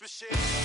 emptiness machine.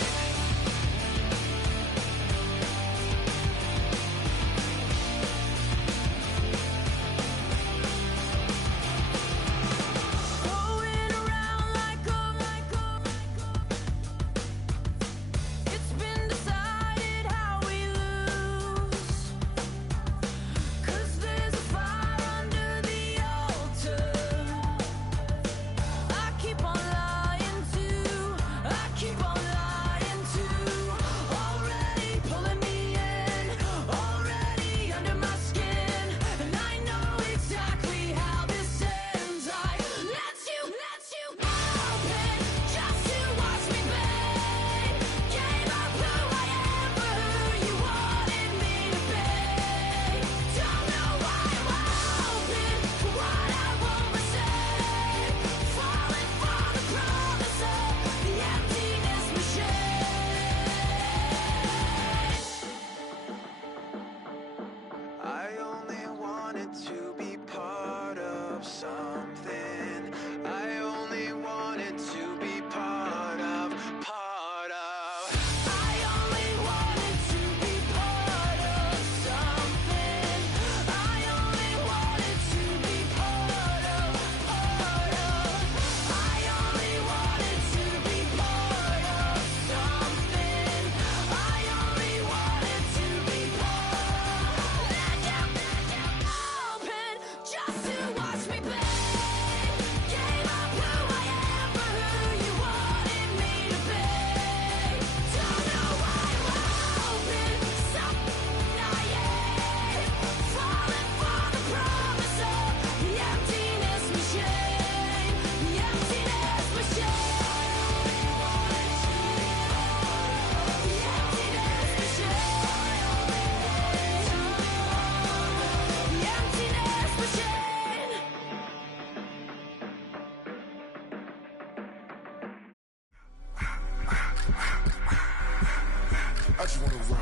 I just wanna rock.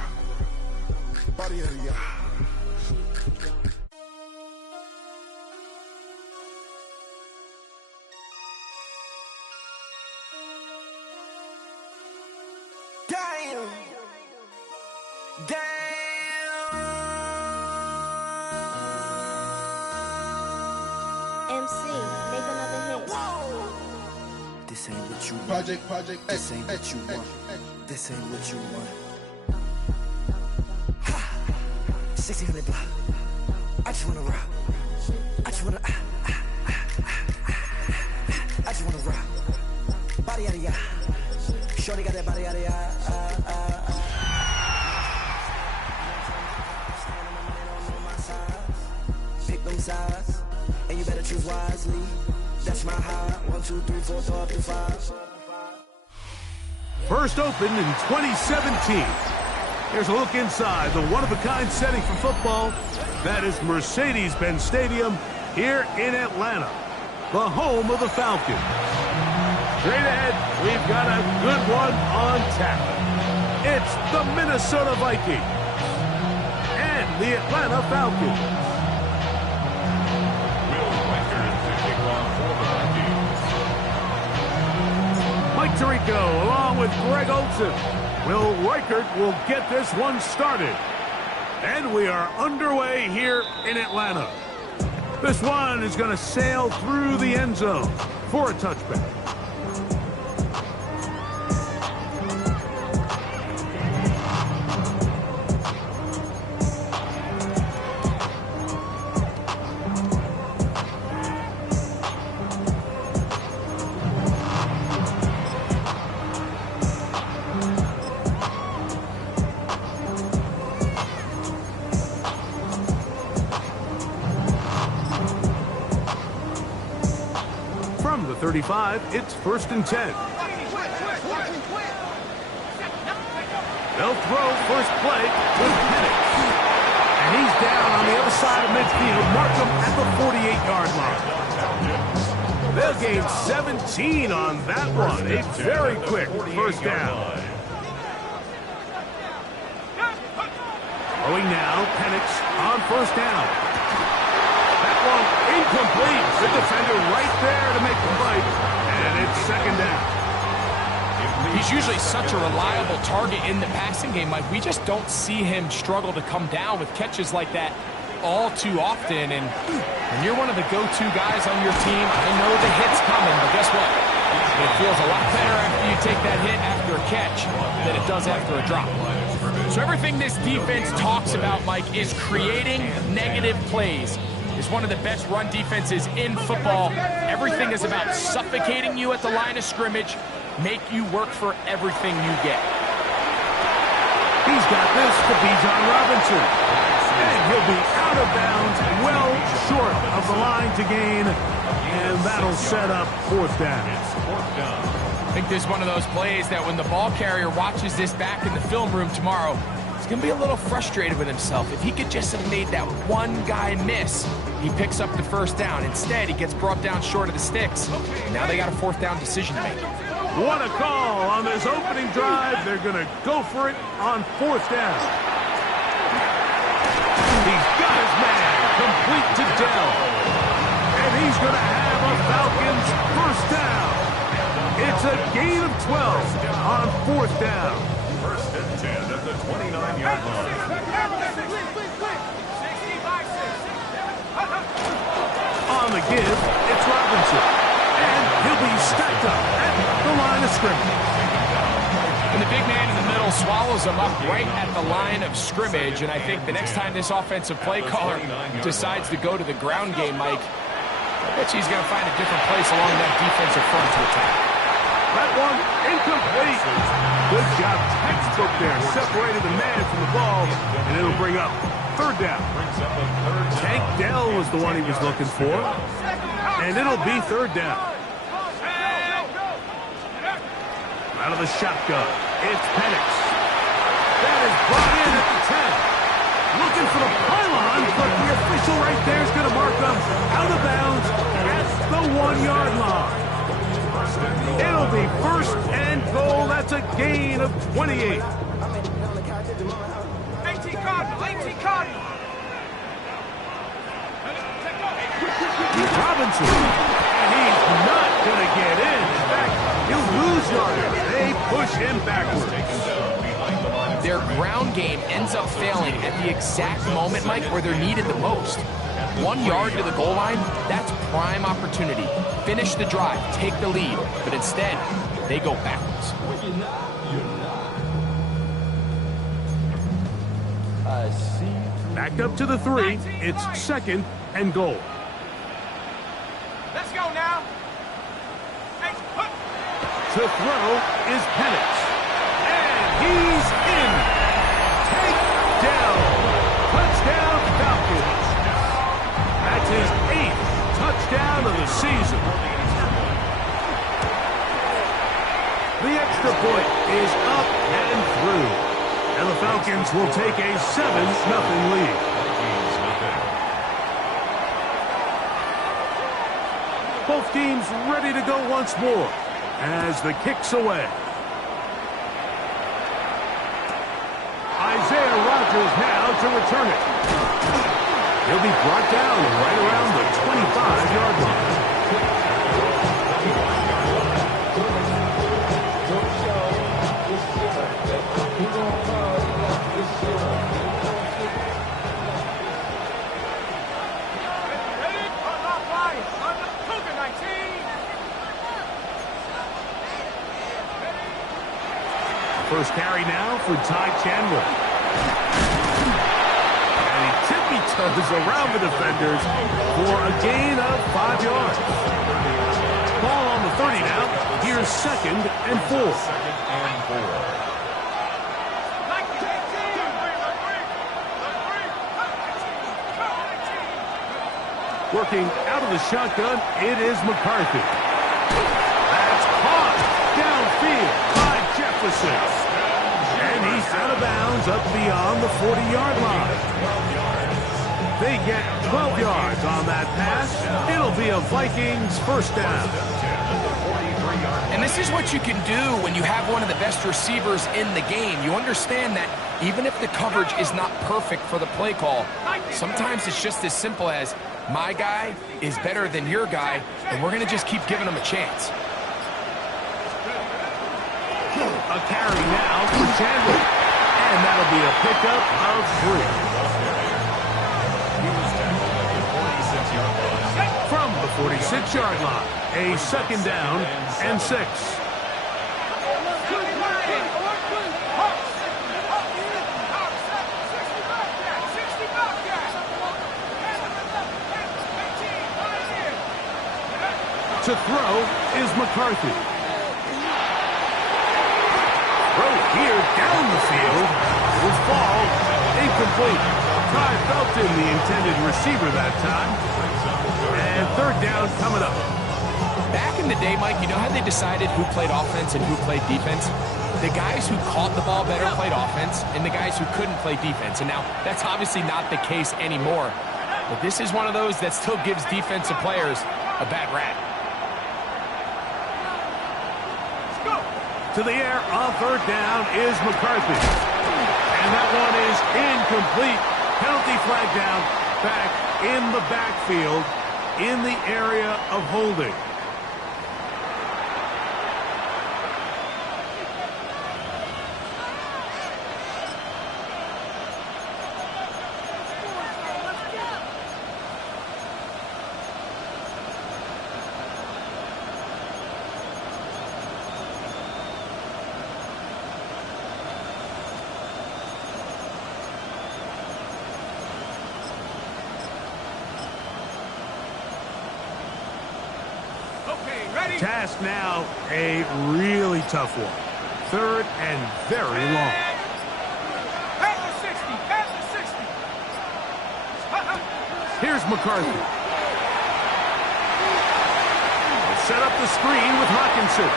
Body area. Damn. Damn. MC, make another hit. Whoa. This ain't what you want. Project. This ain't what you want. This ain't what you want. 1600 block. I just wanna rock. I just wanna. I just wanna rock. Body out of ya. Shorty got that body out of ya. Pick them sides, and you better choose wisely. That's my high. 1, 2, 3, 4, 5. First opened in 2017. Here's a look inside the one-of-a-kind setting for football. That is Mercedes-Benz Stadium here in Atlanta, the home of the Falcons. Straight ahead, we've got a good one on tap. It's the Minnesota Vikings and the Atlanta Falcons. Mike Tirico along with Greg Olson. Will Reichert will get this one started. And we are underway here in Atlanta. This one is going to sail through the end zone for a touchback. From the 35, it's 1st and 10. They'll throw first play with Penix. And he's down on the other side of midfield. Mark him at the 48-yard line. They'll gain 17 on that one. A very quick first down. Throwing now, Penix on first down. That one incomplete. The defender right there to make the fight. And it's second down. He usually such a reliable target in the passing game, Mike. We just don't see him struggle to come down with catches like that all too often. And when you're one of the go-to guys on your team, I know the hit's coming, but guess what? It feels a lot better after you take that hit after a catch than it does after a drop. So everything this defense talks about, Mike, is creating negative plays. It's one of the best run defenses in football. Everything is about suffocating you at the line of scrimmage, make you work for everything you get. He's got this to Bijan Robinson. And he'll be out of bounds, well short of the line to gain. And that'll set up 4th down. I think this is one of those plays that when the ball carrier watches this back in the film room tomorrow, he's going to be a little frustrated with himself. If he could just have made that one guy miss, he picks up the 1st down. Instead, he gets brought down short of the sticks. Now they got a 4th down decision to make. What a call on this opening drive. They're going to go for it on 4th down. He's got his man complete to Dell. And he's going to have a Falcons 1st down. It's a gain of 12 on 4th down. 1st and 10 at the 29-yard line. On the give, it's Robinson. And he'll be stacked up at the line of scrimmage. And the big man in the middle swallows him up right at the line of scrimmage. And I think the next time this offensive play caller decides to go to the ground game, Mike, I bet you he's going to find a different place along that defensive front to attack. That one incomplete. Good job, textbook there. Separated the man from the ball, and it'll bring up 3rd down. Tank Dell was the one he was looking for, and it'll be 3rd down. Out of the shotgun, it's Penix. That is brought in at the 10. Looking for the pylon, but the official right there is going to mark him out of bounds at the 1-yard line. It'll be 1st and goal. That's a gain of 28. 18 Cardinal, 18 Cardinal. Robinson, and he's not going to get in. In fact, he'll lose yardage. They push him backwards. Their ground game ends up failing at the exact moment, Mike, where they're needed the most. 1 yard to the goal line, that's prime opportunity. Finish the drive, take the lead, but instead, they go backwards. Back up to the 3. It's 2nd and goal. Let's go now. To throw is Penix. And he's in. Take down. Touchdown Falcons. That's his 8th touchdown of the season. The extra point is up and through. And the Falcons will take a 7-0 lead. Both teams ready to go once more as the kick's away. Isaiah Rodgers now to return it. He'll be brought down right around the 25-yard line. First carry now for Ty Chandler. And he tippy-toes around the defenders for a gain of 5 yards. Ball on the 30 now. Here's 2nd and 4. Working out of the shotgun, it is McCarthy. That's caught downfield by Jefferson. And he's out of bounds up beyond the 40-yard line. They get 12 yards on that pass. It'll be a Vikings 1st down. And this is what you can do when you have one of the best receivers in the game. You understand that even if the coverage is not perfect for the play call, sometimes it's just as simple as my guy is better than your guy, and we're going to just keep giving him a chance. A carry now for Chandler. And that'll be a pickup of 3. He was tackled at the 46-yard line. From the 46-yard line, a second down and 6. To throw is McCarthy. Throw here down the field. Will fall. Incomplete. Ty Felton, the intended receiver that time. And third down coming up. Back in the day, Mike, you know how they decided who played offense and who played defense? The guys who caught the ball better played offense, and the guys who couldn't play defense. And now, that's obviously not the case anymore. But this is one of those that still gives defensive players a bad rap. To the air on third down is McCarthy. And that one is incomplete. Penalty flag down, back in the backfield, in the area of holding. Task now, a really tough one. Third and very long. At the 60, at the 60. Here's McCarthy. Set up the screen with Hawkinson.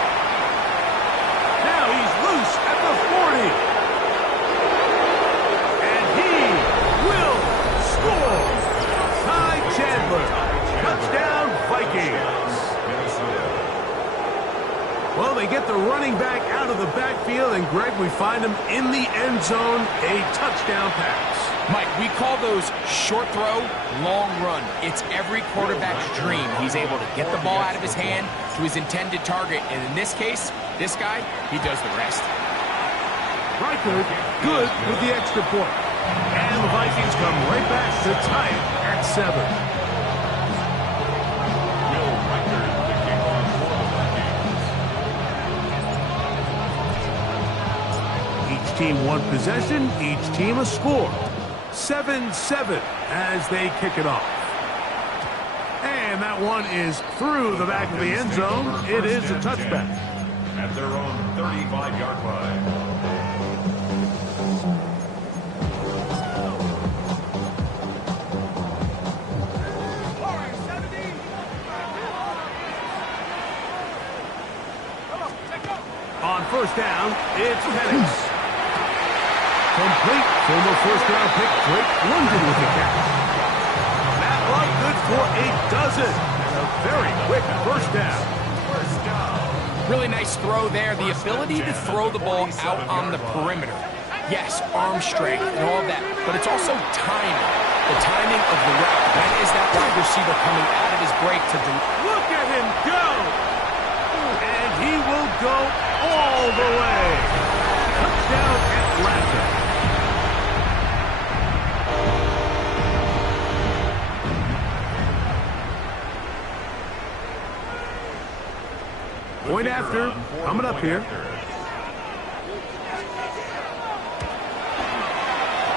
Now he's loose at the 40. And he will score. Ty Chandler. Touchdown, Vikings. Well, they get the running back out of the backfield, and Greg, we find him in the end zone, a touchdown pass. Mike, we call those short throw, long run. It's every quarterback's dream. He's able to get the ball out of his hand to his intended target, and in this case, this guy, he does the rest. Reichert, good with the extra point. And the Vikings come right back to tie it at 7. Each team one possession, each team a score. 7-7 as they kick it off. And that one is through the back of the end zone. It is a touchback. At their own 35-yard line. On first down, it's Penix. Complete. Former first-round pick Drake London with the catch. That one good for a dozen. And a very quick first down. Really nice throw there. The ability to throw the ball out on the perimeter. Yes, arm strength and all of that, but it's also timing. The timing of the route. When is that wide receiver coming out of his break to do? Look at him go! And he will go all the way. Touchdown, Atlanta. Point after, coming up here.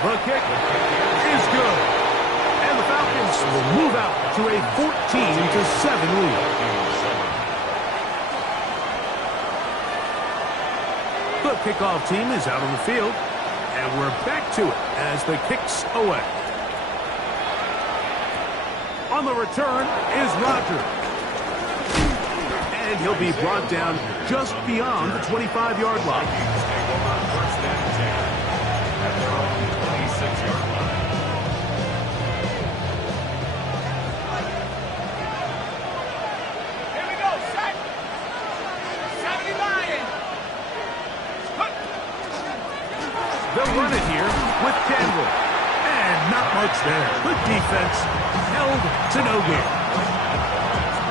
The kick is good. And the Falcons will move out to a 14-7 lead. The kickoff team is out on the field. And we're back to it as the kick's away. On the return is Rodgers. And he'll be brought down just beyond the 25-yard line. First and 10 at their own 26-yard line. Here we go, set. 70 Lions. They'll run it here with Chandler. And not much there. Good defense held to no gain.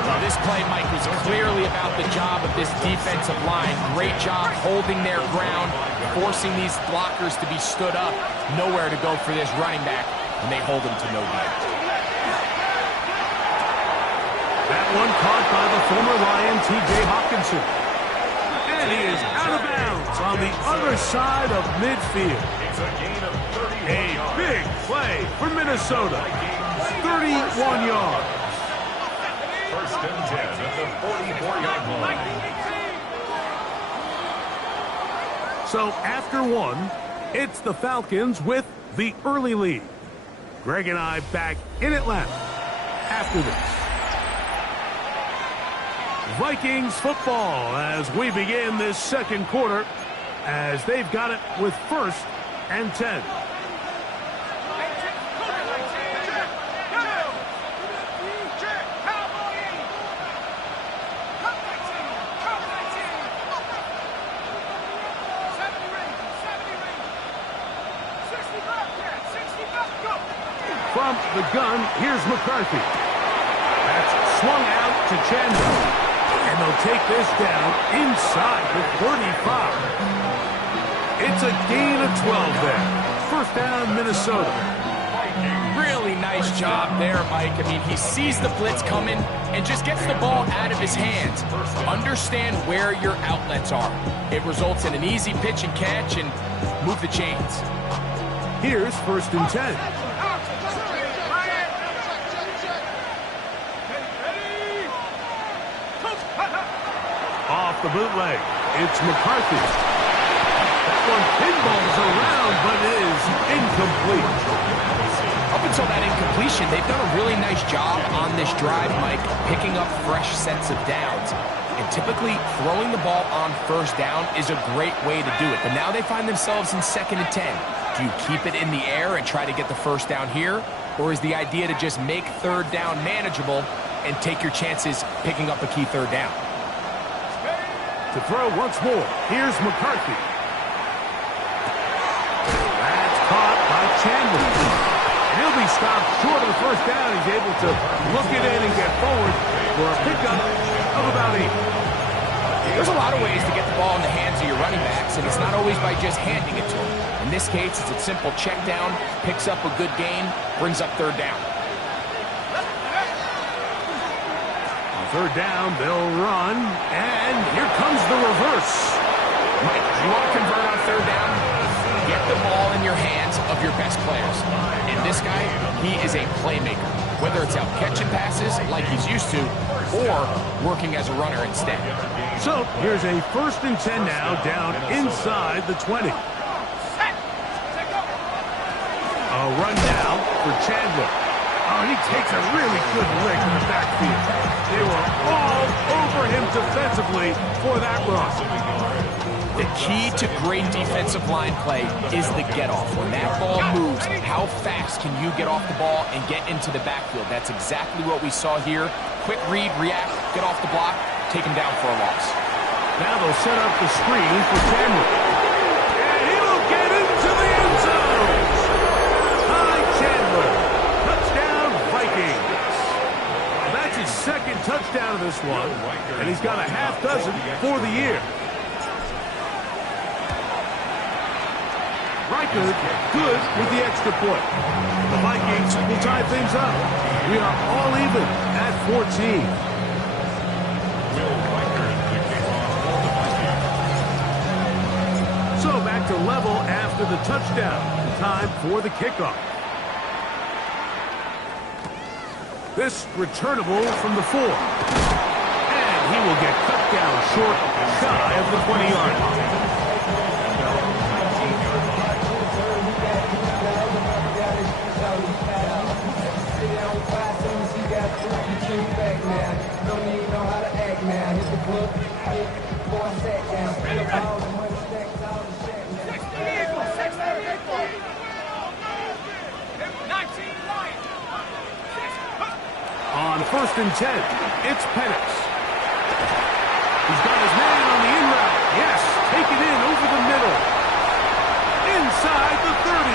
Well, this play, Mike, was clearly about the job of this defensive line. Great job holding their ground, forcing these blockers to be stood up. Nowhere to go for this running back, and they hold him to no gain. That one caught by the former Lion, T.J. Hawkinson. And he is out of bounds on the other side of midfield. It's a gain of 31 A yards. big play for Minnesota. 31 yards. First and 10 at the 44-yard line. So after one, it's the Falcons with the early lead. Greg and I back in Atlanta after this. Vikings football as we begin this second quarter as they've got it with 1st and 10. From the gun, here's McCarthy. That's swung out to Chandler. And they'll take this down inside the 35. It's a gain of 12 there. First down, Minnesota. Really nice job there, Mike. I mean, he sees the blitz coming and just gets the ball out of his hands. Understand where your outlets are. It results in an easy pitch and catch and move the chains. Here's 1st and 10. Off the bootleg, it's McCarthy. That one pinballs around, but is incomplete. Up until that incompletion, they've done a really nice job on this drive, Mike, picking up fresh sets of downs. And typically, throwing the ball on 1st down is a great way to do it. But now they find themselves in 2nd and 10. Do you keep it in the air and try to get the 1st down here? Or is the idea to just make 3rd down manageable and take your chances picking up a key 3rd down? To throw once more, here's McCarthy. That's caught by Chandler. He'll be stopped short of the 1st down. He's able to look it in and get forward for a pickup of about 8. There's a lot of ways to get the ball in the hands of your running backs, and it's not always by just handing it to them. In this case, it's a simple check down, picks up a good gain, brings up 3rd down. On 3rd down, they'll run, and here comes the reverse. Mike, you want to convert on 3rd down? Get the ball in your hands of your best players. And this guy, he is a playmaker. Whether it's out catching passes like he's used to, or working as a runner instead. So here's a 1st and 10 now, down inside the 20. A run now for Chandler. Oh, and he takes a really good lick in the backfield. They were all over him defensively for that run. The key to great defensive line play is the get-off. When that ball moves, how fast can you get off the ball and get into the backfield? That's exactly what we saw here. Quick read, react, get off the block, take him down for a loss. Now they'll set up the screen for Chandler. And he will get into the end zone. Hi, Chandler. Touchdown, Vikings. That's his 2nd touchdown of this one, and he's got a half dozen for the year. Riker good with the extra point. The Vikings will tie things up. We are all even at 14. So back to level after the touchdown. Time for the kickoff. This returnable from the 4. And he will get cut down short, shy of the 20-yard line. On 1st and 10, it's Penix. He's got his man on the in route. Yes, take it in over the middle. Inside the 30.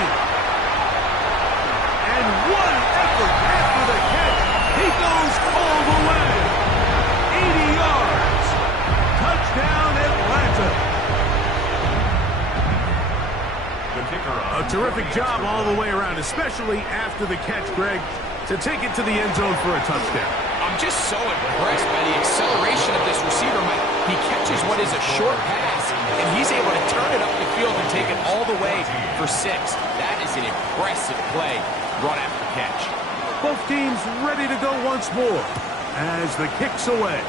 And one effort after the catch. He goes all the way. Terrific job all the way around, especially after the catch, Greg, to take it to the end zone for a touchdown. I'm just so impressed by the acceleration of this receiver, Mike. He catches what is a short pass, and he's able to turn it up the field and take it all the way for 6. That is an impressive play, run after catch. Both teams ready to go once more as the kick's away.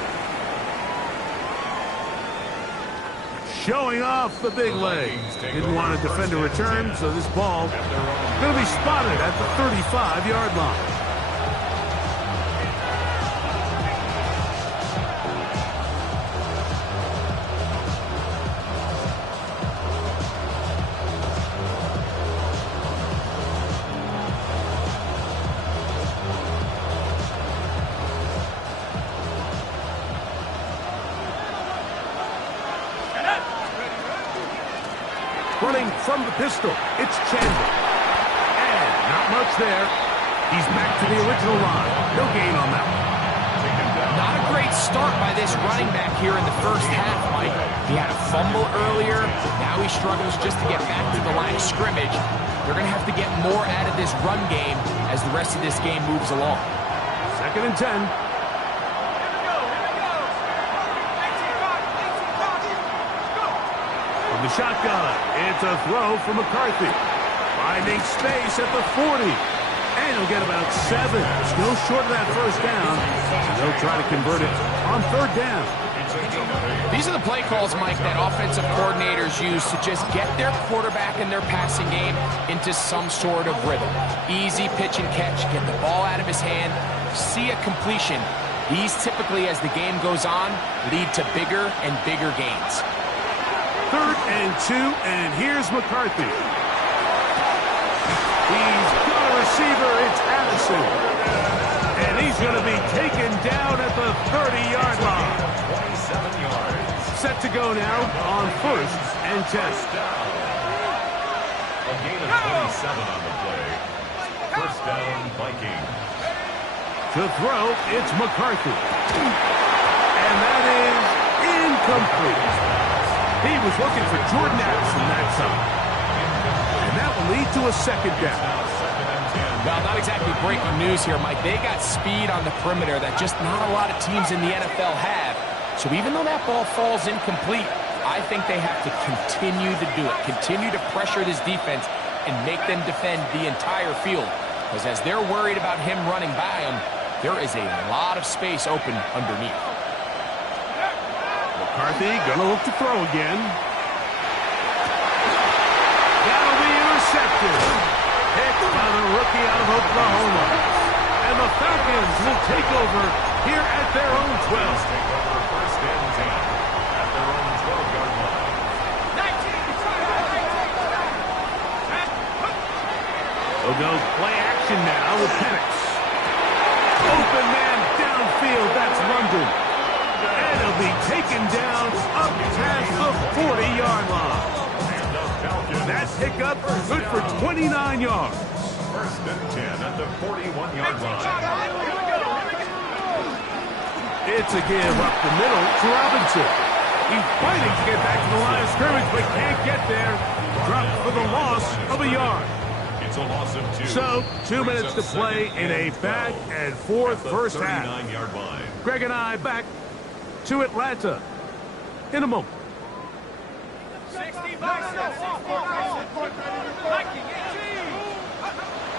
Showing off the big leg. Didn't want to defend a return, so this ball going to be spotted at the 35-yard line. Running from the pistol, it's Chandler. And not much there. He's back to the original line. No gain on that one. Not a great start by this running back here in the first half, Mike. He had a fumble earlier. Now he struggles just to get back to the line of scrimmage. They're going to have to get more out of this run game as the rest of this game moves along. 2nd and 10. The shotgun. It's a throw for McCarthy. Finding space at the 40. And he'll get about 7. Still short of that first down. So they'll try to convert it on 3rd down. These are the play calls, Mike, that offensive coordinators use to just get their quarterback and their passing game into some sort of rhythm. Easy pitch and catch, get the ball out of his hand, see a completion. These typically, as the game goes on, lead to bigger and bigger gains. 3rd and 2, and here's McCarthy. He's got a receiver, it's Addison. And he's going to be taken down at the 30-yard line. 27 yards. Set to go now on 1st and 10. A gain of 27 on the play. 1st down, Vikings. To throw, it's McCarthy. And that is incomplete. He was looking for Jordan Addison that time. And that will lead to a 2nd down. Well, not exactly breaking news here, Mike. They got speed on the perimeter that just not a lot of teams in the NFL have. So even though that ball falls incomplete, I think they have to continue to do it. Continue to pressure this defense and make them defend the entire field. Because as they're worried about him running by them, there is a lot of space open underneath. McCarthy gonna look to throw again. That'll be intercepted. Picked by the rookie out of Oklahoma. And the Falcons will take over here at their own 12. Take over 1st and 10 at their own 12-yard line. We'll go play action now with Penix. Open man downfield, that's London. And he'll be taken down up past the 40-yard line. That pickup good for 29 yards. 1st and 10 at the 41-yard line. It's a give up the middle to Robinson. He's fighting to get back to the line of scrimmage, but can't get there. Dropped for the loss of a yard. It's a loss of 2. So, 2 minutes to play in a back and forth first half. 39-yard line. Greg and I back to Atlanta in a moment.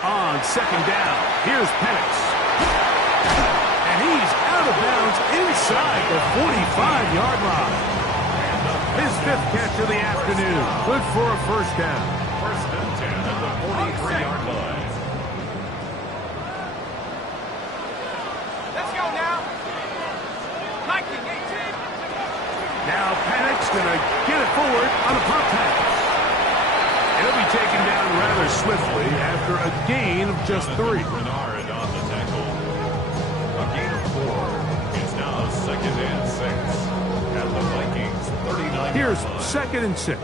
On 2nd down, here's Penix. And he's out of bounds inside the 45-yard line. His 5th catch of the afternoon. Good for a 1st down. 1st and 10 at the 43-yard line. Let's go now. Now Penix gonna get it forward on a pump pass. He'll be taken down rather swiftly after a gain of just 3. Bernard on the tackle. A gain of 4. It's now 2nd and 6 at the Vikings 39. Here's 2nd and 6.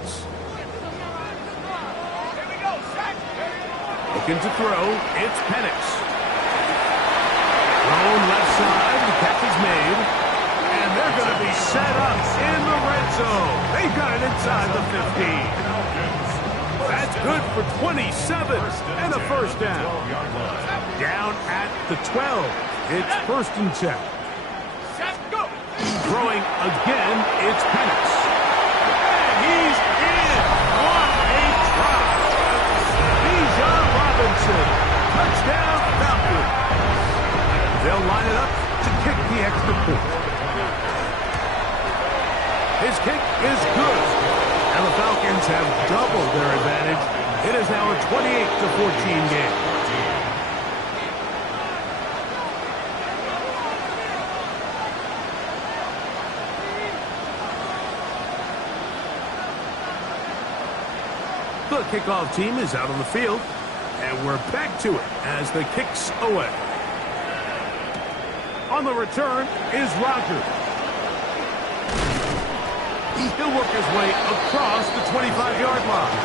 Looking to throw, it's Penix. Thrown left side, the catch is made. And they're going to be set up in the red zone. They've got it inside the 15. That's good for 27 and a first down. Down at the 12. It's 1st and 10. Throwing again, it's Penix. And he's in. What a drop. Bijan Robinson. Touchdown, Falcons. They'll line it up to kick the extra point. His kick is good. And the Falcons have doubled their advantage. It is now a 28-14 game. The kickoff team is out on the field, and we're back to it as the kick's away. On the return is Rodgers. He'll work his way across the 25-yard line.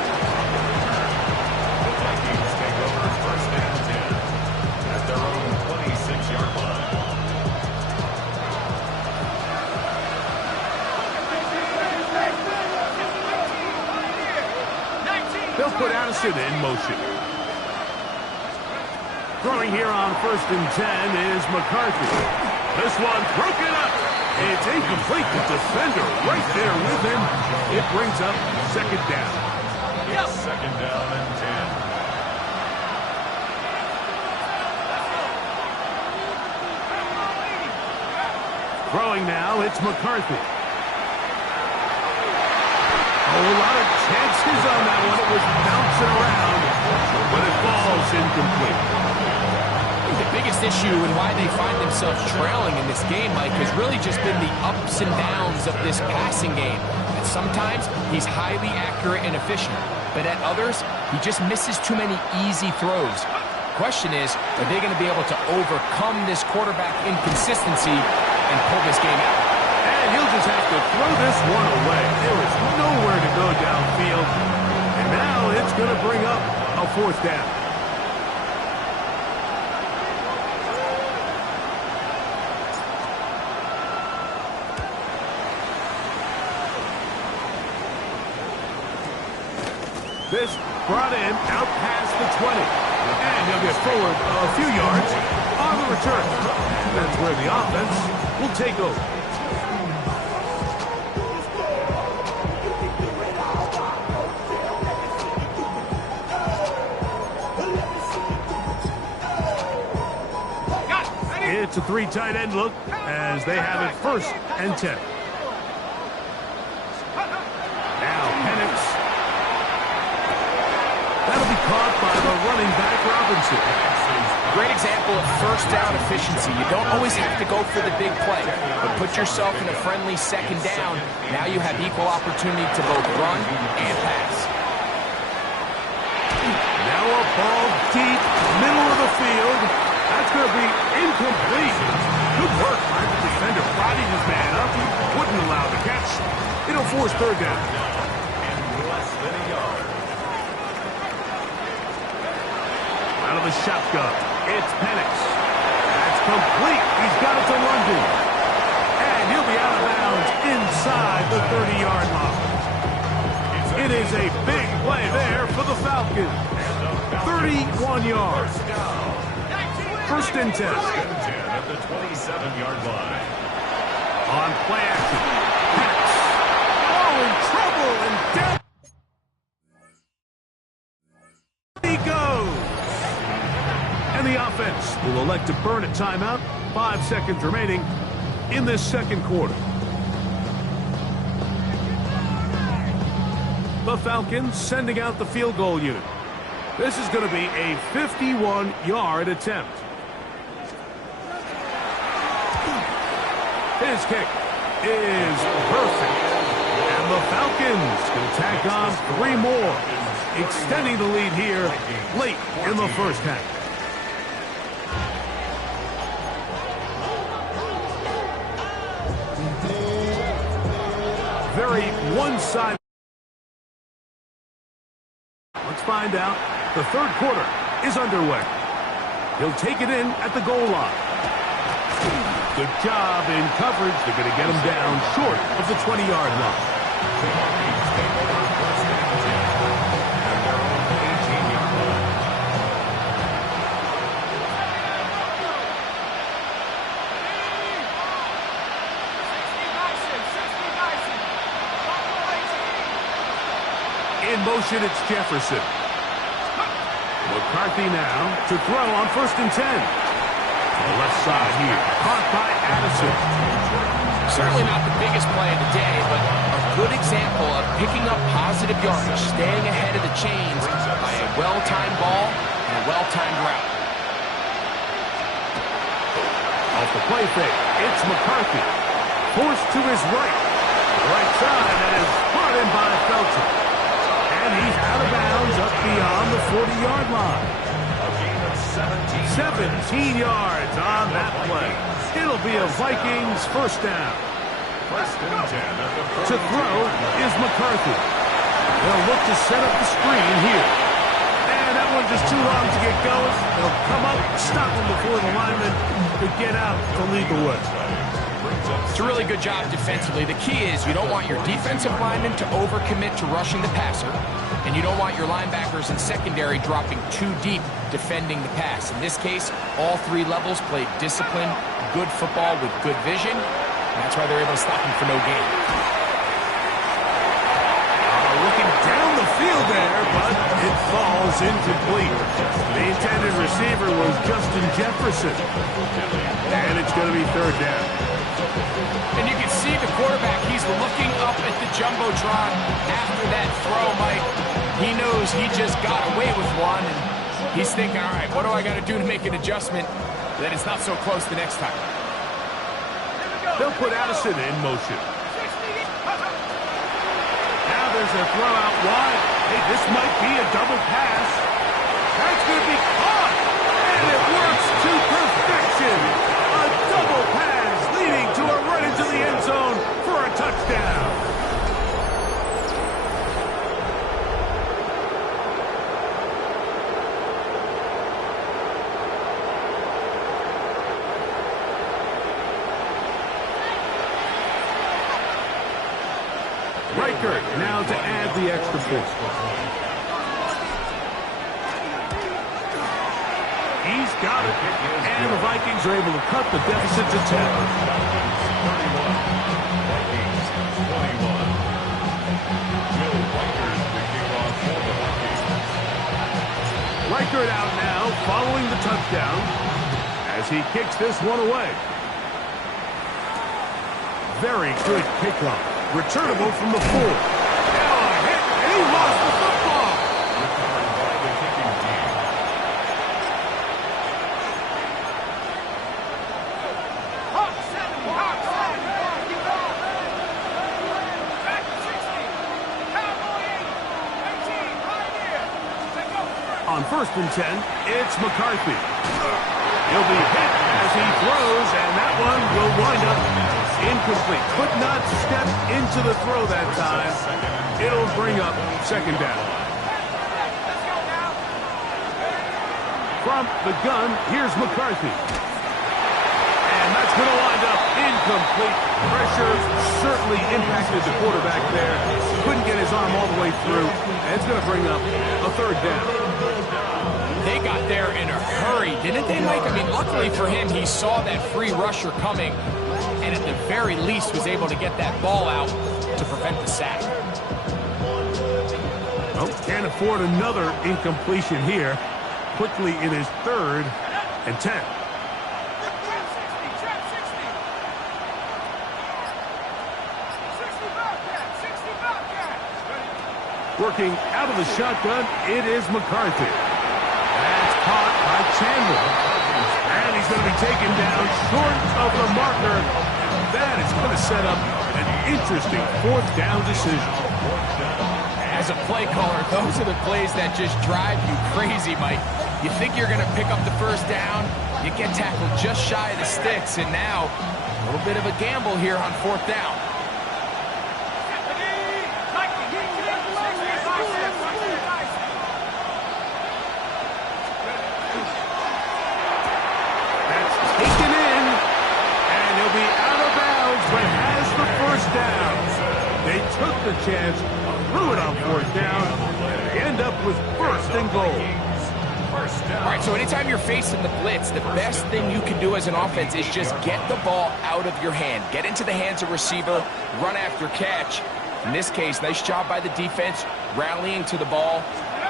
The Vikings take over 1st and 10 at their own 26-yard line. They'll put Addison in motion. Throwing here on 1st and 10 is McCarthy. This one broken up. It's incomplete. The defender right there with him. It brings up 2nd down. It's 2nd down and 10. Throwing now, it's McCarthy. A lot of chances on that one. It was bouncing around, but it falls incomplete. The biggest issue and why they find themselves trailing in this game, Mike, has really just been the ups and downs of this passing game. And sometimes he's highly accurate and efficient, but at others, he just misses too many easy throws. Question is, are they going to be able to overcome this quarterback inconsistency and pull this game out? And he'll just have to throw this one away. There is nowhere to go downfield. And now it's going to bring up a 4th down. This brought in out past the 20. And he'll get forward a few yards on the return. That's where the offense will take over. It's a 3 tight end look as they have it 1st and 10. Now Penix. That'll be caught by the running back Robinson. Great example of 1st down efficiency. You don't always have to go for the big play, but put yourself in a friendly 2nd down. Now you have equal opportunity to both run and pass. Now a ball deep, middle of the field. That's going to be incomplete. Good work by the defender, prodding his man up. Wouldn't allow the catch. It'll force 3rd down. And less than a yard. Out of the shotgun, it's Penix. That's complete. He's got it to London. And he'll be out of bounds inside the 30-yard line. It is a big play there for the Falcons. 31 yards. 1st and 10. At the 27-yard line. On play action. Penix. Oh, in trouble and down. He goes. And the offense will elect to burn a timeout. 5 seconds remaining in this 2nd quarter. The Falcons sending out the field goal unit. This is going to be a 51-yard attempt. His kick is perfect. And the Falcons can tack on 3 more, extending the lead here late in the 1st half. Very one-sided. Let's find out. The 3rd quarter is underway. He'll take it in at the goal line. Good job in coverage. They're going to get him down short of the 20-yard line. In motion, it's Jefferson. McCarthy now to throw on 1st and 10. The left side here, caught by Addison. Certainly not the biggest play of the day, but a good example of picking up positive yardage, staying ahead of the chains by a well-timed ball and a well-timed route. Off the play fake, it's McCarthy. Forced to his right. Right side, and is brought in by Felton. And he's out of bounds up beyond the 40-yard line. A gain of 17 yards on that play. It'll be a Vikings first down. 1st and 10 at the To throw is McCarthy. They'll look to set up the screen here. And that one just too long to get going. They'll come up, stop him before the lineman could get out to lead the way. It's a really good job defensively. The key is you don't want your defensive linemen to overcommit to rushing the passer, and you don't want your linebackers and secondary dropping too deep defending the pass. In this case, all 3 levels played disciplined, good football with good vision, and that's why they're able to stop him for no gain. Looking down the field there, but it falls incomplete. The intended receiver was Justin Jefferson. And it's going to be 3rd down. And you can see the quarterback, he's looking up at the Jumbotron after that throw, Mike. He knows he just got away with one, and he's thinking, all right, what do I got to do to make an adjustment that it's not so close the next time? They'll put Addison in motion. Now there's a throw out wide. Hey, this might be a double pass. That's going to be caught, and it works to perfection. A double pass leading to a run into the end zone for a touchdown. Riker now to add the extra point. He's got it. And the Vikings are able to cut the deficit to 10. 31. Vikings 21. Joe Riker picking off for the Vikings. Riker out now following the touchdown as he kicks this one away. Very good kickoff. Returnable from the 4. Now a hit, and he lost the football. Recovered by the kicking team. Hawk 7, Hawk 7, you go. Back to 60. Cowboy 8, 18, right here. Take over. On 1st and 10, it's McCarthy. He'll be hit as he throws, and that one will wind up incomplete. Could not step into the throw that time. It'll bring up 2nd down. Let's go now. From the gun, here's McCarthy. And that's going to wind up incomplete. Pressure certainly impacted the quarterback there. Couldn't get his arm all the way through. And it's going to bring up a 3rd down. They got there in a hurry, didn't they, Mike? I mean, luckily for him, he saw that free rusher coming, and at the very least was able to get that ball out to prevent the sack. Oh, can't afford another incompletion here. Quickly in his 3rd and 10. Trap 60, trap 60. 60 Bobcat, 60 Bobcat. Working out of the shotgun, it is McCarthy. That's caught by Chandler. And he's going to be taken down short of the marker. That is going to set up an interesting 4th down decision. As a play caller, those are the plays that just drive you crazy, Mike. You think you're going to pick up the 1st down, you get tackled just shy of the sticks, and now a little bit of a gamble here on 4th down. That's taken in, and he'll be out of bounds, but has the 1st down. They took the chance, threw it on 4th down, and they end up with 1st and goal. All right, so anytime you're facing the blitz, the best thing you can do as an offense is just get the ball out of your hand. Get into the hands of receiver, run after catch. In this case, nice job by the defense, rallying to the ball.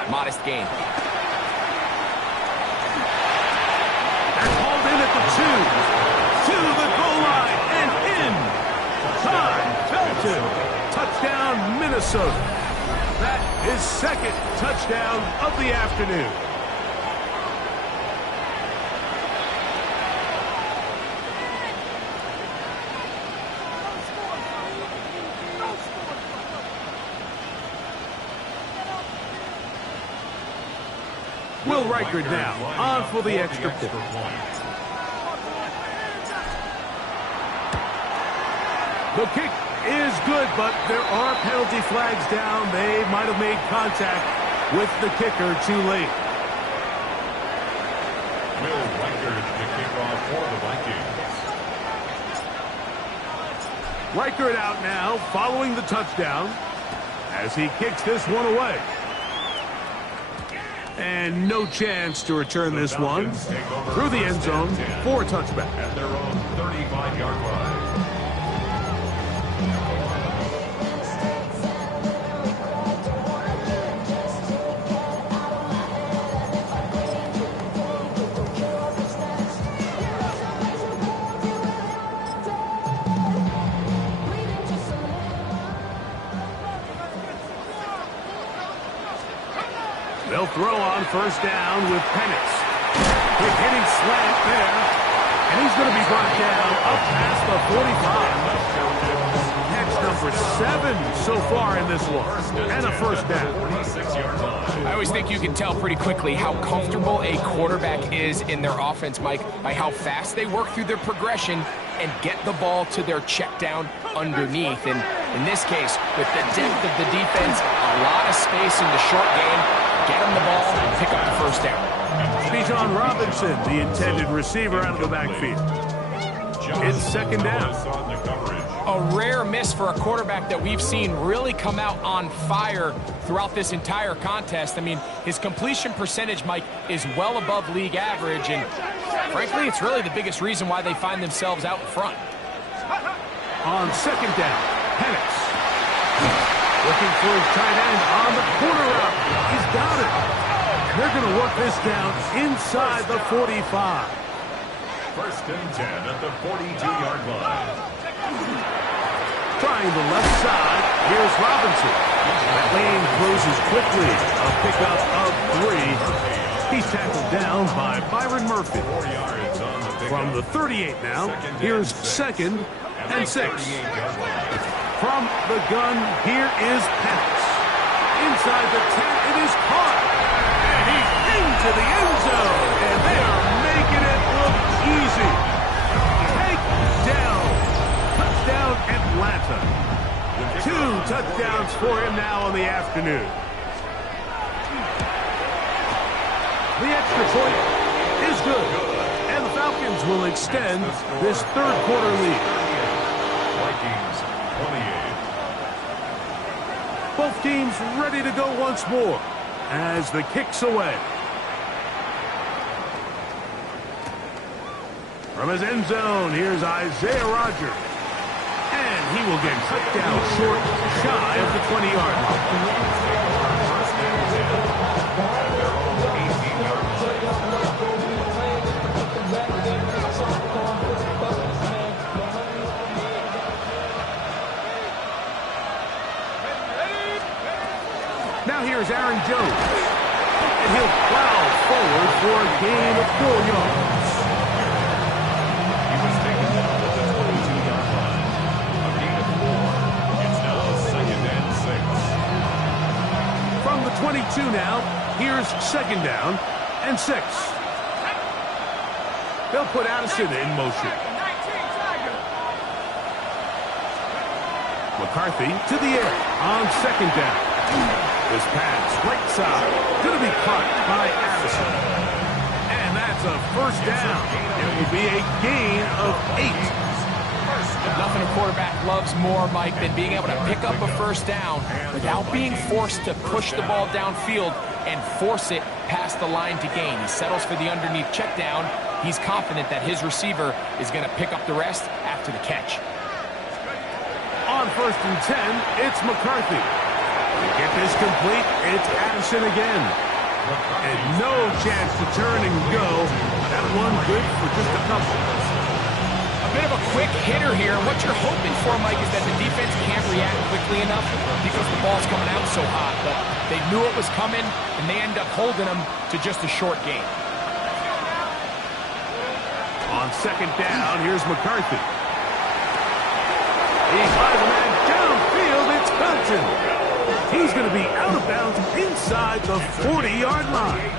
Modest gain. That's hauled in at the 2. To the goal line and in. Time, Felton. Touchdown, Minnesota. That is second touchdown of the afternoon. Will Reichard now on for the extra point. The kick is good, but there are penalty flags down. They might have made contact with the kicker too late. Will Reichard to kick off for the Vikings. Reichard out now following the touchdown as he kicks this one away. And no chance to return this one through the end zone for a touchback. At their own 35-yard line. They'll throw on first down with Penix. Quick hitting slant there. And he's going to be brought down up past the 45. Catch number 7 so far in this one. And a first down. I always think you can tell pretty quickly how comfortable a quarterback is in their offense, Mike, by how fast they work through their progression and get the ball to their check down underneath. And in this case, with the depth of the defense, a lot of space in the short game, get him the ball and pick up the first down. Bijan Robinson, the intended receiver out of the backfield. It's second down. A rare miss for a quarterback that we've seen really come out on fire throughout this entire contest. I mean, his completion percentage, Mike, is well above league average, and frankly, it's really the biggest reason why they find themselves out in front. On second down, Penix. Looking for his tight end on the corner route. He's got it. They're going to work this down inside the 45. First and 10 at the 42-yard line. Trying the left side. Here's Robinson. That lane closes quickly. A pickup of 3. He's tackled down by Byron Murphy. 4 yards on the pickup. From the 38 now, here's second and 6. From the gun, here is Penix. Inside the 10, it is caught. And he's into the end zone. And they are making it look easy. Take down. Touchdown Atlanta. 2 touchdowns for him now on the afternoon. The extra point is good. And the Falcons will extend this third quarter lead. Vikings 28. Both teams ready to go once more as the kick's away. From his end zone, here's Isaiah Rodgers. And he will get cut down short, shy of the 20-yard line. Now here's Aaron Jones. And he'll plow forward for a gain of 4 yards. He was taken down at the 22-yard line. A gain of 4. It's now second and 6. From the 22 now, here's second down and 6. They'll put Addison in motion. McCarthy to the air on second down. This pass, right side, going to be caught by Addison. And that's a first down. It will be a gain of 8. Nothing a quarterback loves more, Mike, than being able to pick up a first down without being forced to push the ball downfield and force it past the line to gain. He settles for the underneath check down. He's confident that his receiver is going to pick up the rest after the catch. On 1st and 10, it's McCarthy. To get this complete, it's Addison again. And no chance to turn and go. That one good for just a couple. A bit of a quick hitter here. What you're hoping for, Mike, is that the defense can't react quickly enough because the ball's coming out so hot. But they knew it was coming, and they end up holding them to just a short game. On 2nd down, here's McCarthy. He fires a man downfield. It's Felton. He's going to be out of bounds inside the 40-yard line.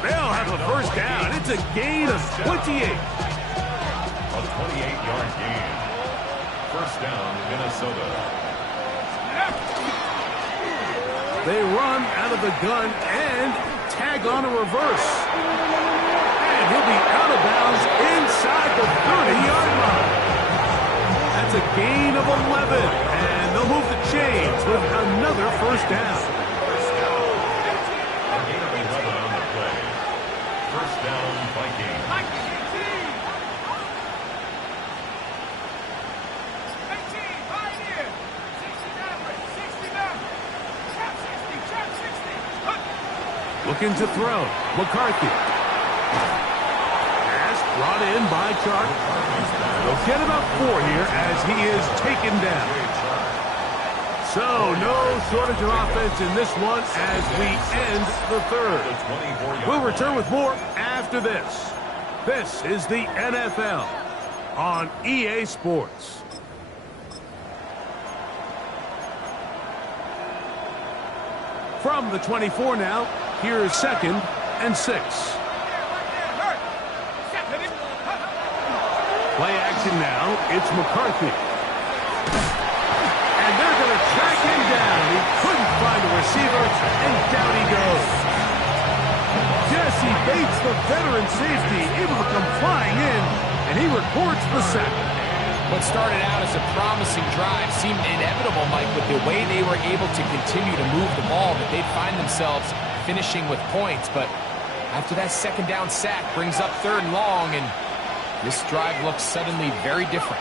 They'll have a first down. It's a gain of 28. A 28-yard gain. First down, Minnesota. They run out of the gun and tag on a reverse. And he'll be out of bounds inside the 30-yard line. That's a gain of 11. And they'll move the chains with another first down. A gain of 11 on the play. First down, Vikings. 18, Pioneer. 60 average, 60 back. Trap 60, trap 60. Hunt. Looking to throw. McCarthy. Pass brought in by Chark. They'll get about 4 here as he is taken down. So, no shortage of offense in this one as we end the third. We'll return with more after this. This is the NFL on EA Sports. From the 24 now, here is 2nd and 6. Play action now, it's McCarthy. And they're going to track him down. He couldn't find a receiver, and down he goes. Jesse Bates, the veteran safety, able to come flying in, and he records the sack. What started out as a promising drive seemed inevitable, Mike, with the way they were able to continue to move the ball, that they'd find themselves finishing with points. But after that 2nd down sack brings up 3rd and long, and this drive looks suddenly very different.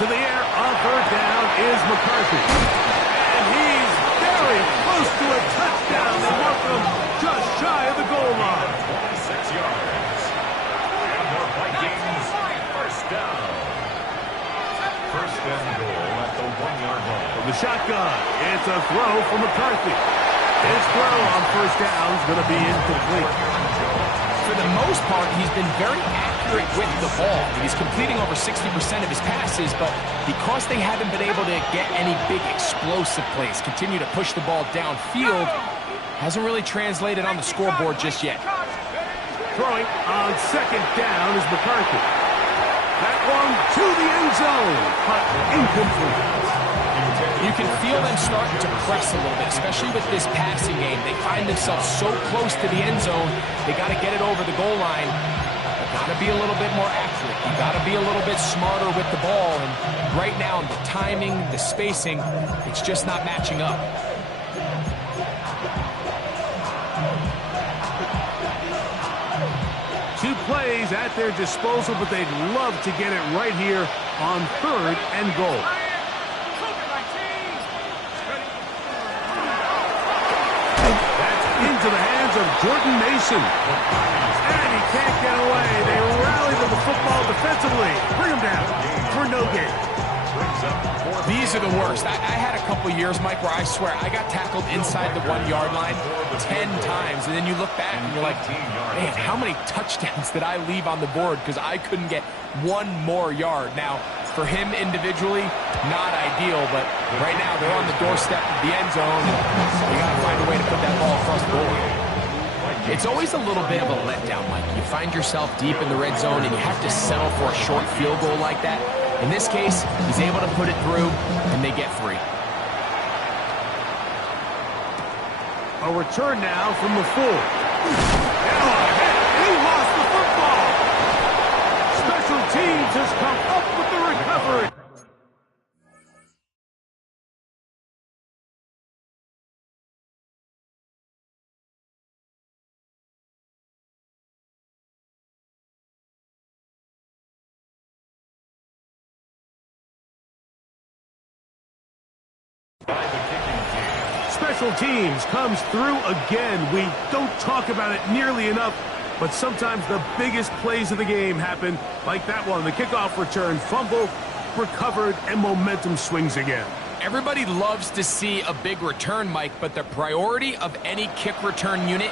To the air on 3rd down is McCarthy. And he's very close to a touchdown. They mark him just shy of the goal line. 26 yards. And more Vikings. First down. First and goal at the 1-yard line. From the shotgun, it's a throw for McCarthy. His throw on 1st down is going to be incomplete. For the most part, he's been very accurate with the ball. He's completing over 60% of his passes, but because they haven't been able to get any big explosive plays, continue to push the ball downfield, hasn't really translated on the scoreboard just yet. Throwing on 2nd down is McCarthy. That one to the end zone, but incomplete. You can feel them starting to press a little bit, especially with this passing game. They find themselves so close to the end zone, they got to get it over the goal line. They got to be a little bit more accurate. You got to be a little bit smarter with the ball. And right now, the timing, the spacing, it's just not matching up. Two plays at their disposal, but they'd love to get it right here on 3rd and goal. Into the hands of Jordan Mason. And he can't get away. They rally to the football defensively. Bring him down for no gain. These are the worst. I had a couple years, Mike, where I swear I got tackled inside the 1-yard line 10 times. And then you look back and you're like, man, how many touchdowns did I leave on the board because I couldn't get one more yard? Now, for him individually, not ideal, but right now they're on the doorstep of the end zone, and you got to find a way to put that ball across the goal line. It's always a little bit of a letdown, Mike. You find yourself deep in the red zone, and you have to settle for a short field goal like that. In this case, he's able to put it through, and they get 3. A return now from the 4. He lost the football. Special teams has come up with the recovery. Special teams comes through again. We don't talk about it nearly enough, but sometimes the biggest plays of the game happen, like that one. The kickoff return, fumble, recovered, and momentum swings again. Everybody loves to see a big return, Mike, but the priority of any kick return unit,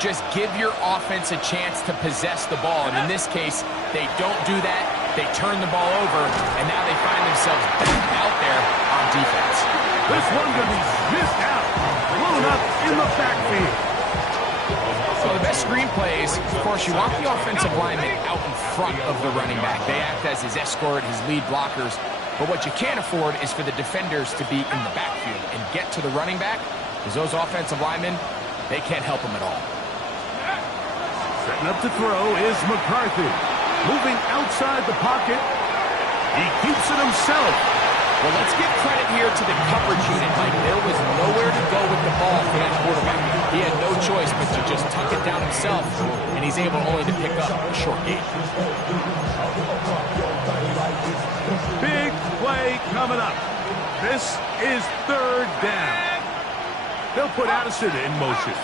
just give your offense a chance to possess the ball. And in this case, they don't do that. They turn the ball over, and now they find themselves back out there on defense. This one going to be missed out, blown up in the backfield. So the best screen plays, of course, you want the offensive lineman out in front of the running back. They act as his escort, his lead blockers. But what you can't afford is for the defenders to be in the backfield and get to the running back, because those offensive linemen, they can't help them at all. Setting up to throw is McCarthy. Moving outside the pocket. He keeps it himself. Well, let's give credit here to the coverage unit. Like, there was nowhere to go with the ball for that quarterback. He had no choice but to just tuck it down himself, and he's able only to pick up a short gain. Big play coming up. This is third down. They'll put Addison in motion.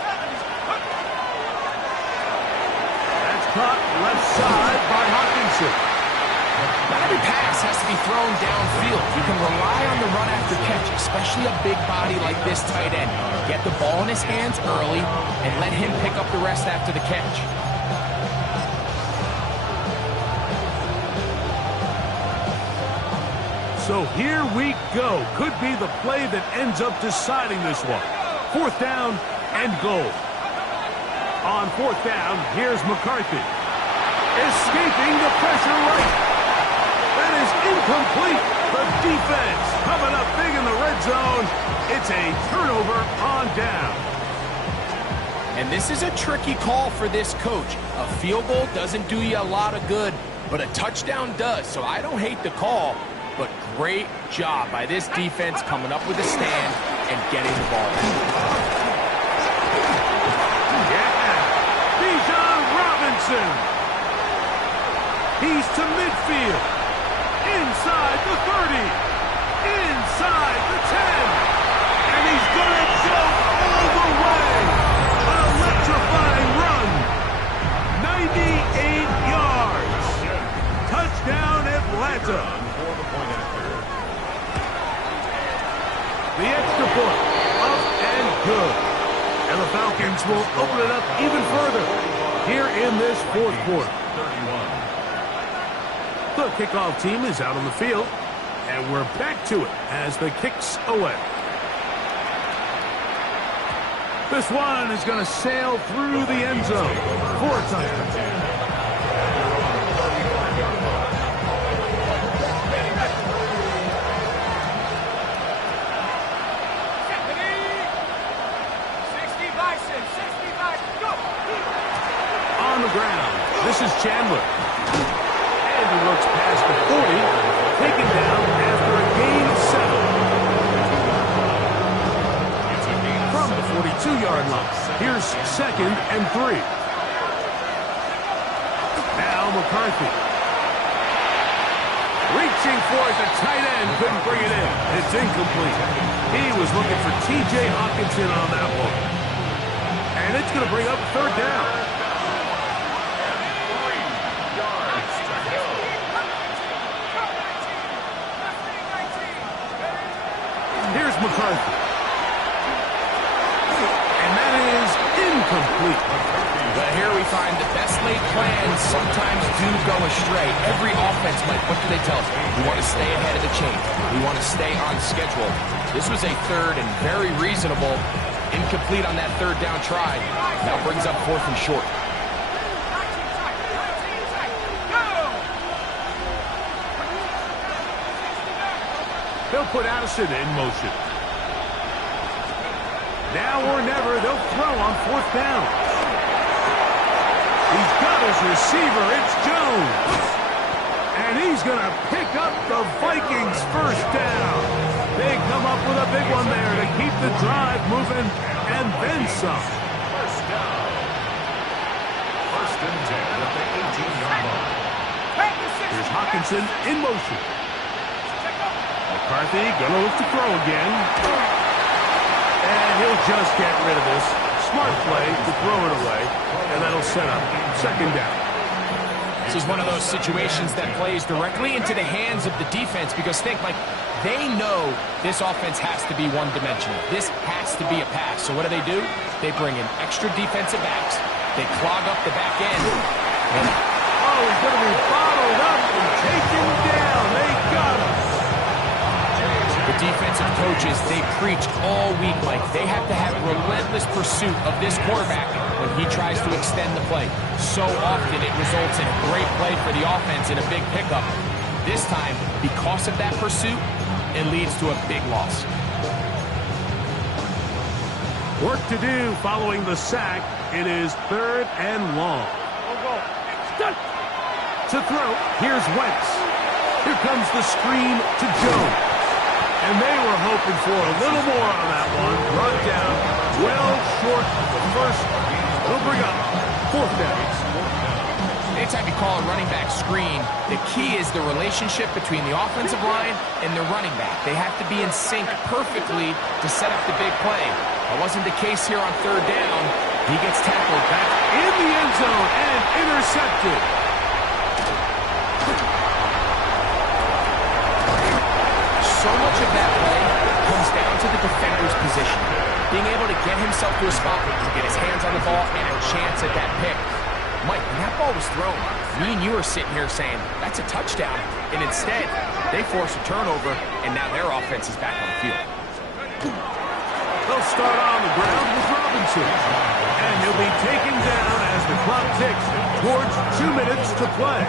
That's caught left side by Hawkinson. Not every pass has to be thrown downfield. You can rely on the run after catch, especially a big body like this tight end. Get the ball in his hands early and let him pick up the rest after the catch. So here we go. Could be the play that ends up deciding this one. Fourth down and goal. On fourth down, here's McCarthy. Escaping the pressure right. That is incomplete. The defense coming up big in the red zone. It's a turnover on down. And this is a tricky call for this coach. A field goal doesn't do you a lot of good, but a touchdown does. So I don't hate the call, but great job by this defense coming up with a stand and getting the ball back. Yeah. Bijan Robinson. He's to midfield. Inside the 30. Inside the 10. And he's going to go all the way. An electrifying run. 98 yards. Touchdown, Atlanta. The extra point. Up and good. And the Falcons will open it up even further here in this fourth quarter. The kickoff team is out on the field, and we're back to it as the kick's away. This one is going to sail through the end zone for a touchdown. On the ground, this is Chandler. And he looks past the 40, taken down after a gain of 7. From the 42-yard line, here's 2nd and 3. Now McCarthy. Reaching for it, the tight end couldn't bring it in. It's incomplete. He was looking for T.J. Hawkinson on that one. And it's going to bring up third down. Here's McCarthy. And that is incomplete. But here we find the best laid plans sometimes do go astray. Every offense, Mike, what do they tell us? We want to stay ahead of the chain. We want to stay on schedule. This was a third and very reasonable. Incomplete on that third down try. Now brings up 4th and short. They'll put Addison in motion. Now or never, they'll throw on 4th down. He's got his receiver. It's Jones. And he's going to pick up the Vikings first down. They come up with a big one there to keep the drive moving and then some. First down. 1st and 10 at the 18-yard line. Here's Hawkinson in motion. McCarthy gonna look to throw again. And he'll just get rid of this. Smart play to throw it away, and that'll set up second down. This is one of those situations that plays directly into the hands of the defense because think, like, they know this offense has to be one-dimensional. This has to be a pass. So what do? They bring in extra defensive backs. They clog up the back end. And he's going to be bottled up and taken down. They got him. the defensive coaches, they preach all week, Mike. They have to have relentless pursuit of this quarterback when he tries to extend the play. So often it results in a great play for the offense and a big pickup. This time, because of that pursuit, it leads to a big loss. Work to do following the sack. It is 3rd and long. To throw, here's Wentz. Here comes the screen to Jones. And they were hoping for a little more on that one. Brought down well short of the first. It'll bring up 4th down. Anytime you call a running back screen, the key is the relationship between the offensive line and the running back. They have to be in sync perfectly to set up the big play. That wasn't the case here on 3rd down. He gets tackled back in the end zone and intercepted. So much of that play comes down to the defender's position. Being able to get himself to a spot where he can get his hands on the ball and a chance at that pick. Mike, when that ball was thrown, me and you are sitting here saying, that's a touchdown. And instead, they force a turnover, and now their offense is back on the field. They'll start on the ground with Robinson. And he'll be taken down as the clock ticks towards 2 minutes to play.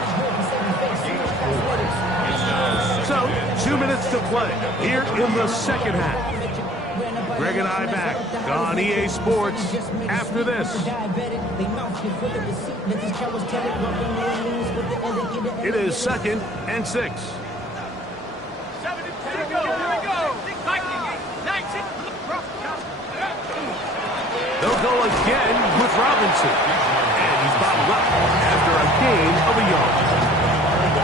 So, 2 minutes to play here in the second half. Greg and I back on EA Sports after this. It is 2nd and 6. Here we go. Vikings, 19. They'll go again with Robinson. And he's bottled up after a gain of a yard.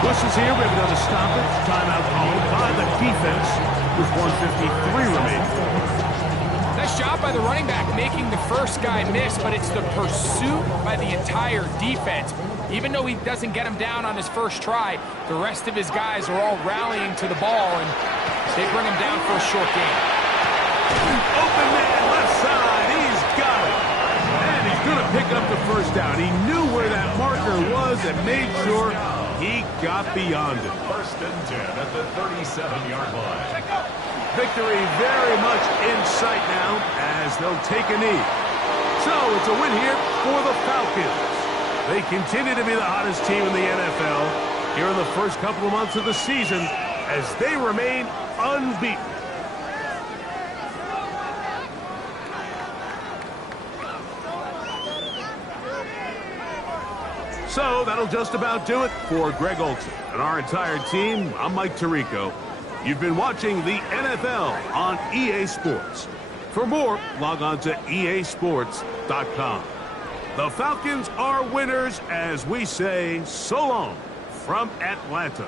Bush is here. We have another stoppage. Timeout called by the defense with 1:53 remaining. Nice job by the running back making the first guy miss, but it's the pursuit by the entire defense. Even though he doesn't get him down on his first try, the rest of his guys are all rallying to the ball, and they bring him down for a short gain. Open man, left side. He's got it. And he's going to pick up the first down. He knew where that marker was and made sure he got beyond it. 1st and 10 at the 37-yard line. Victory very much in sight now as they'll take a knee. So it's a win here for the Falcons. They continue to be the hottest team in the NFL here in the first couple of months of the season as they remain unbeaten. So that'll just about do it for Greg Olson and our entire team. I'm Mike Tirico. You've been watching the NFL on EA Sports. For more, log on to easports.com. The Falcons are winners as we say so long from Atlanta.